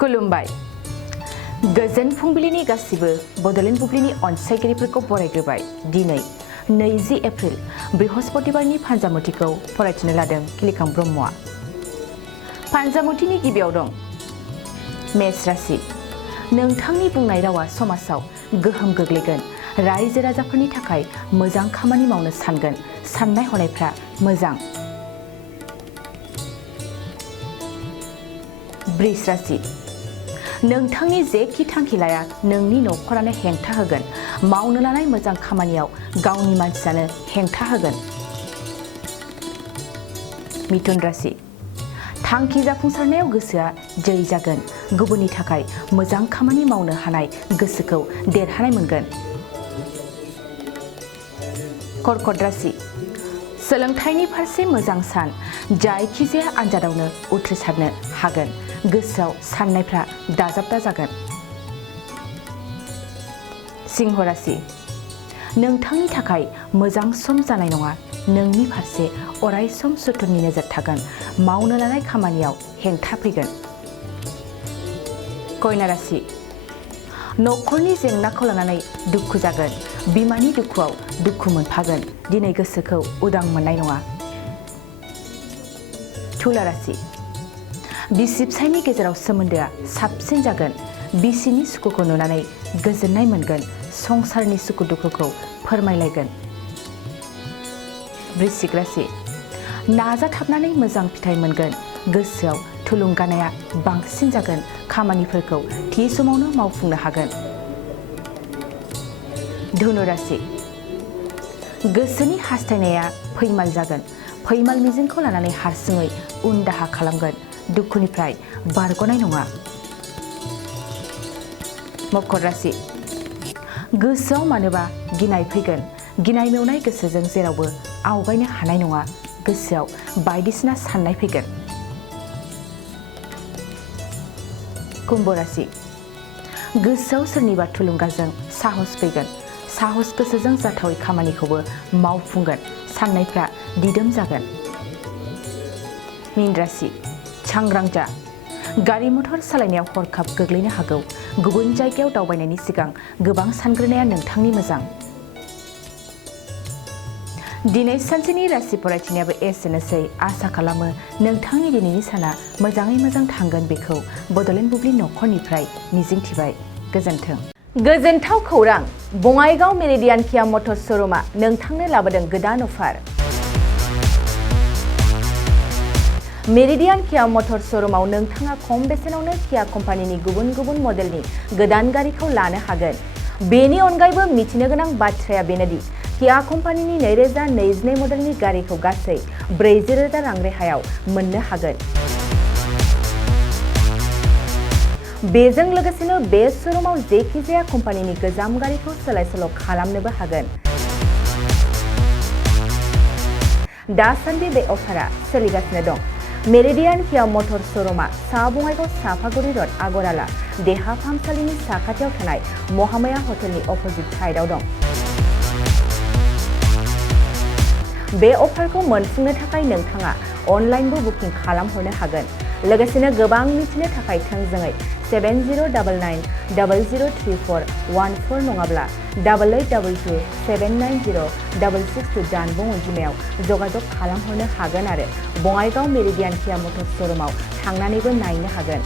खुलुमबाय गोजोन फुंबिलिनि गासिबो बड'लेण्ड बुब्लिनि अनसायगिरिफोरखौ बरायग्रोबाय दिनै 20 एप्रिल बृहस्पतिबारनि फान्जामुथिखौ फरायथिनो लादों खिलिखां ब्रह्मआ फान्जामुथिनि गिबियाव दं मेष राशि नोंथांनि बुंनाय रावा समाजाव गोहोम गोग्लैगोन रायजो राजाफोरनि थाखाय मोजां खामानि मावनो सानगोन साननाय हनायफ्रा मोजां वृष राशि नोंथांनि जेखि थांखि लाया नोंनि नखरानो हेंथा होगोन मावनो लानाय मोजां खामानियाव गावनि मानसियानो हेंथा होगोन मिथुन राशि थांखि जाफुंसारनायाव गोसोआ जै जागोन गुबुननि थाखाय मोजां खामानि मावनो हानाय गोसोखौ देरहानाय मोनगोन कर्कट राशि सोलोंथाइनि फारसे मोजां सान जायखिजाया आनजादावनो उथ्रिसारनो हागोन गोसोआव साननायफ्रा दाजाबदा जागोन सिंह राशि नोंथांनि थाखाय मोजां सम जानाय नङा नोंनि फारसे अराय सम सुथुरनि नोजोर थागोन मावनो लानाय खामानियाव हेंथा फैगोन कन्या राशि नखरनि जेंनाखौ लानानै दुखु जागोन बिमानि दुखुआव दुखु मोनफागोन दिनै गोसोखौ उदां मोननाय नङा तुला राशि बिसि फिसायनि गेजेराव सोमोन्दोआ साबसिन जागोन बिसिनि सुखुखौ नुनानै गोजोननाय मोनगोन संसारनि सुखु दुखुखौ फोरमायलायगोन वृश्चिक राशि नाजाथाबनानै मोजां फिथाइ मोनगोन गोसोआव थुलुंगानाया बांसिन जागोन खामानिफोरखौ थि समावनो मावफुंनो हागोन धनु राशि गोसोनि हास्थायनाया फैमाल जागोन फैमाल मिजिंखौ लानानै हारसिङै उन दाहा खालामगोन दुखुनिफ्राय बारग'नाय नङा मकर राशि गोसोआव मानोबा गिनाय फैगोन गिनाय मेवनाय गोसोजों जेरावबो आवगायनो हानाय नङा गोसोआव बायदिसिना साननाय फैगोन कुम्भ राशि गोसोआव सोरनिबा थुलुंगाजों साहस फैगोन साहस गोसोजों जाथावै खामानिखौबो मावफुंगोन साननायफ्रा दिदोम जागोन मीन राशि सांग्रां जा गारि मटर सालायनायाव हरखाब गोग्लैनो हागौ गुबुन जायगायाव दावबायनायनि सिगां गोबां सानग्रोनाया नोंथांनि मोजां दिनै सानसेनि राशि फरायथिनायाबो एसेनोसै आसा खालामो नोंथांनि दिनैनि साना मोजाङै मोजां थांगोन बेखौ बड'लेण्ड बुब्लि नखरनिफ्राय मिजिंथिबाय गोजोन्थों गोजोनथाव खौरां बङाइगाव मेरिडियान किया मटर्स श'रुमआ नोंथांनो लाबोदों गोदान अफार मेरिडियान किया मटर्स श'रुमआव नोंथाङा खम बेसेनावनो किया कम्पानिनि गुबुन गुबुन मडेलनि गोदान गारिखौ लानो हागोन बेनि अनगायैबो मिथिनो गोनां बाथ्राया बेनोदि किया कम्पानिनि 2022 मडेलनि गारिखौ गासै 40,000 रां रेहायाव मोननो हागोन बेजों लोगोसेनो बे श'रुमआव जेखिजाया कम्पानिनि गोजाम गारिखौ सोलाय सोल' खालामनोबो हागोन दासान्दि बे अफारा सोलिगासिनो दं मेरिडियान किया मटर्स श'रुमआ सा बङाइगाव साफागुरि रड आगराला देहा फाहामसालिनि साखाथियाव थानाय महामाया हटेलनि अपोजिट साइडआव दं बे अफारखौ मोनफुंनो थाखाय नोंथाङा अनलाइनबो बुकिं खालामहरनो हागोन लोगोसेनो गोबां मिथिनो थाखाय थोंजोङै 7099003414 नङाब्ला 8822790662 जानबुं अनजिमायाव जगाजग खालामहरनो हागोन आरो बङाइगाव मेरिडियान किया मटर्स श'रुमआव थांनानैबो नायनो हागोन